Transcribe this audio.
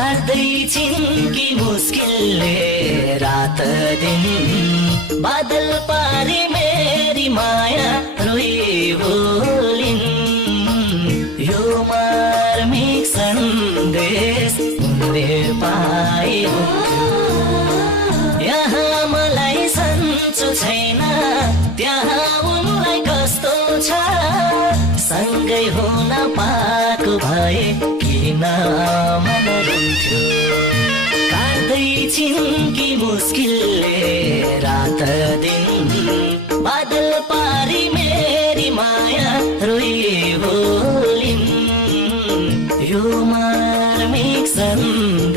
काट्दै छिन् कि मुस्किलले रात दिन बादल पारी मेरी माया रोई बोलिन् यो मार्मिक सन्देश उनले पाए यहाँ मलाई सन्चो छैन त्यहाँ उनलाई कस्तो छ सँगै हुन पाएको भए किन मन रुन्थ्यो काट्दै छिन् कि मुस्किलले रात दिन बादल पारी मेरी माया रोई बोलिन् यो मार्मिक सन्देश